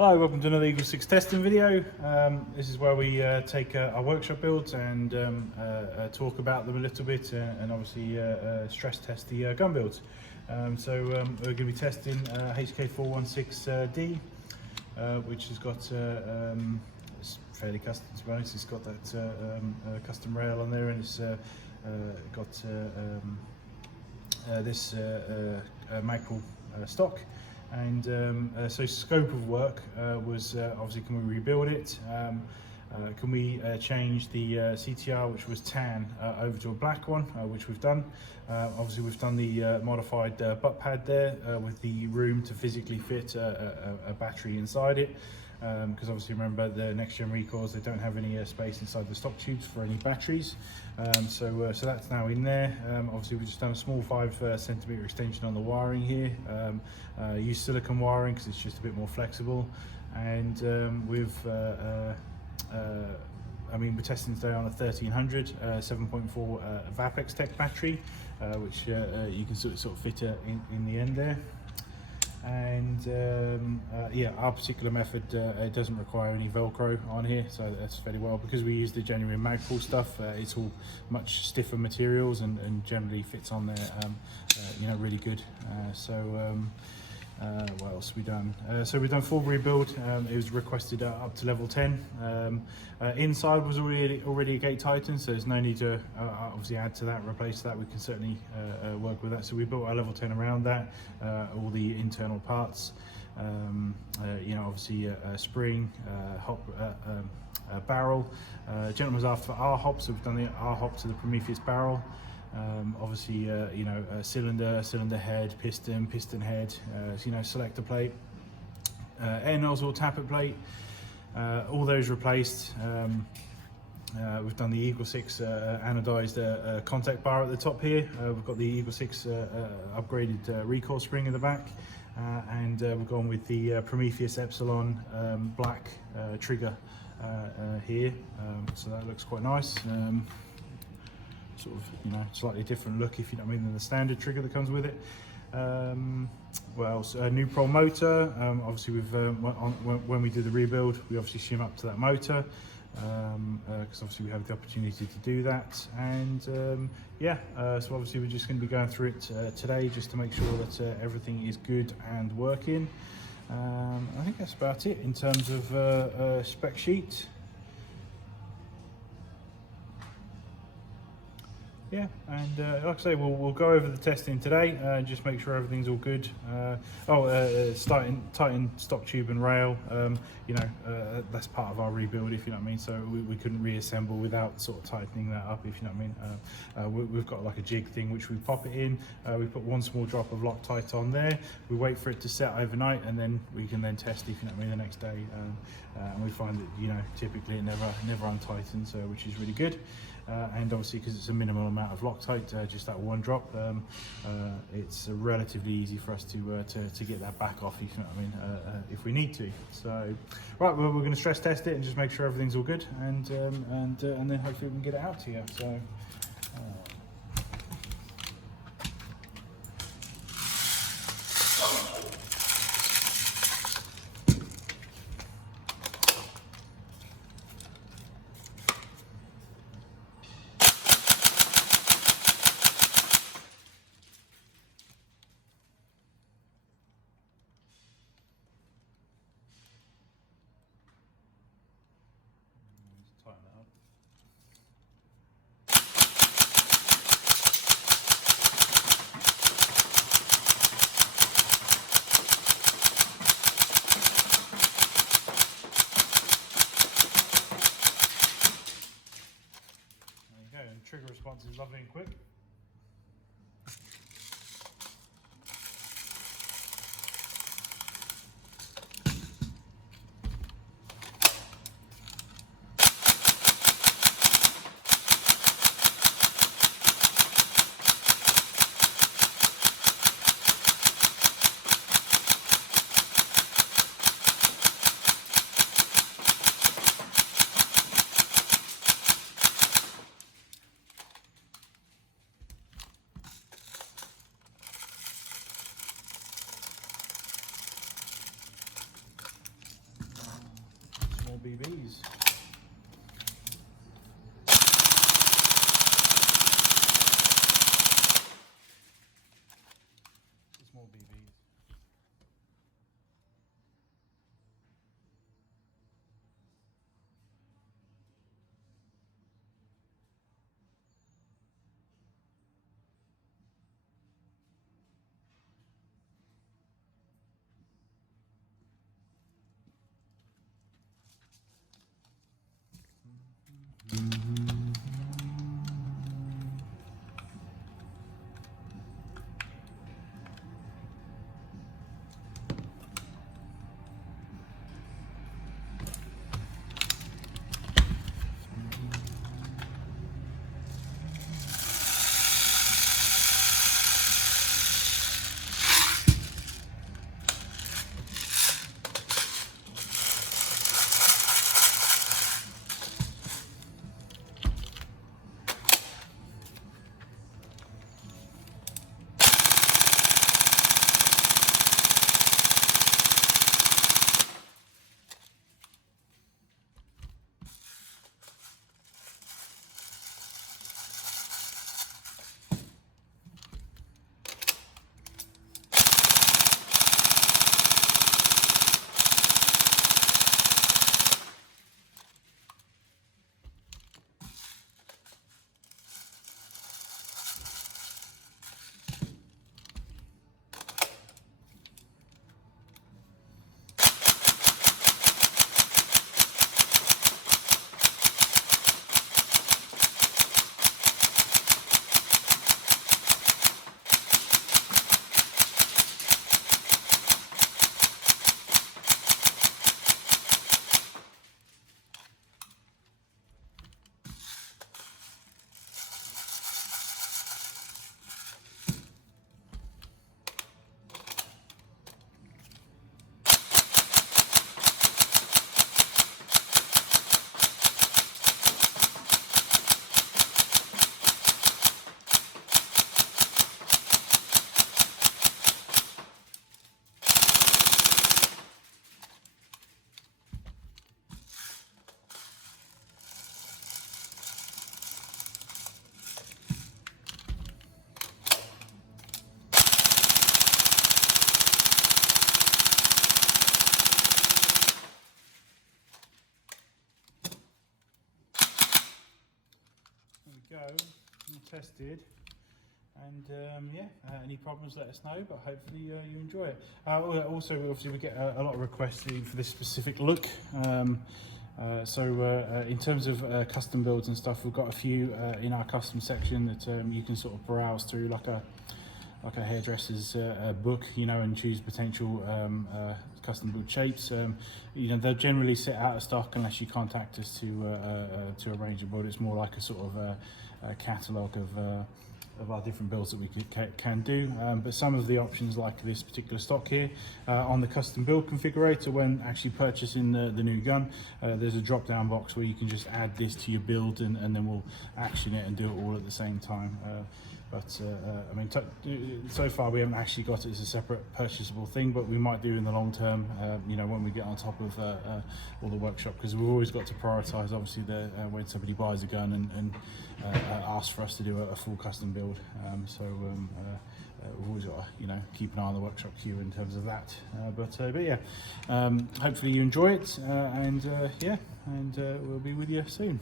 Hi, welcome to another EagleSix testing video. This is where we take our workshop builds and talk about them a little bit and obviously stress test the gun builds. We're going to be testing HK416D, which has got, it's fairly custom to be honest. It's got that custom rail on there, and it's got this Magpul stock. And so scope of work was obviously, can we rebuild it? Can we change the CTR, which was tan, over to a black one, which we've done. Obviously we've done the modified butt pad there with the room to physically fit a battery inside it, because obviously remember the next gen recoils, they don't have any space inside the stock tubes for any batteries. So that's now in there. Obviously we've just done a small 5cm extension on the wiring here. Use silicone wiring because it's just a bit more flexible, and we're testing today on a 1300 7.4 Vapex Tech battery, which you can sort of fit in the end there. And yeah, our particular method, it doesn't require any Velcro on here, so that's fairly well, because we use the genuine Magpul stuff. It's all much stiffer materials and generally fits on there, really good. What else have we done? So we've done full rebuild. It was requested up to level 10. Inside was already a gate tighten, so there's no need to obviously add to that, replace that. We can certainly work with that. So we built our level 10 around that, all the internal parts. Obviously a spring, hop, barrel. Gentleman was after our hop, so we've done the R hop to the Prometheus barrel. Obviously, cylinder head, piston head, selector plate, air nozzle, tappet plate, all those replaced. We've done the EagleSix anodized contact bar at the top here. We've got the EagleSix upgraded recoil spring in the back, and we've gone with the Prometheus Epsilon black trigger here. So that looks quite nice. Sort of, slightly different look, if you know what I mean, than the standard trigger that comes with it. What else? Nuprol motor. Obviously, we've when we do the rebuild, we obviously shim up to that motor, because obviously we have the opportunity to do that. And so obviously we're just going to be going through it today, just to make sure that everything is good and working. I think that's about it in terms of spec sheet. Yeah, and like I say, we'll go over the testing today, just make sure everything's all good. Tighten stock tube and rail. That's part of our rebuild, if you know what I mean. So we couldn't reassemble without sort of tightening that up, if you know what I mean. We've got like a jig thing which we pop it in. We put one small drop of Loctite on there. We wait for it to set overnight, and then we can then test, if you know what I mean, the next day. And we find that typically it never untightens, which is really good. And obviously, because it's a minimal amount of Loctite, just that one drop, it's relatively easy for us to get that back off, if you know what I mean, if we need to. So, right, we're going to stress test it and just make sure everything's all good, and then hopefully we can get it out to you. So. Tighten that up. There you go, and trigger response is lovely and quick. go, all tested. And yeah, any problems let us know, but hopefully you enjoy it. Also, obviously we get a lot of requests for this specific look. In terms of custom builds and stuff, we've got a few in our custom section that you can sort of browse through like a hairdresser's book, you know, and choose potential custom build shapes. You know, they're generally set out of stock unless you contact us to arrange a build. It's more like a sort of a catalogue of our different builds that we can do, but some of the options like this particular stock here on the custom build configurator, when actually purchasing the new gun, there's a drop down box where you can just add this to your build, and then we'll action it and do it all at the same time. I mean, so far we haven't actually got it as a separate purchasable thing, but we might do in the long term, you know, when we get on top of all the workshop, because we've always got to prioritise obviously when somebody buys a gun and asks for us to do a full custom build. We've always got to, you know, keep an eye on the workshop queue in terms of that. But yeah, hopefully you enjoy it, and we'll be with you soon.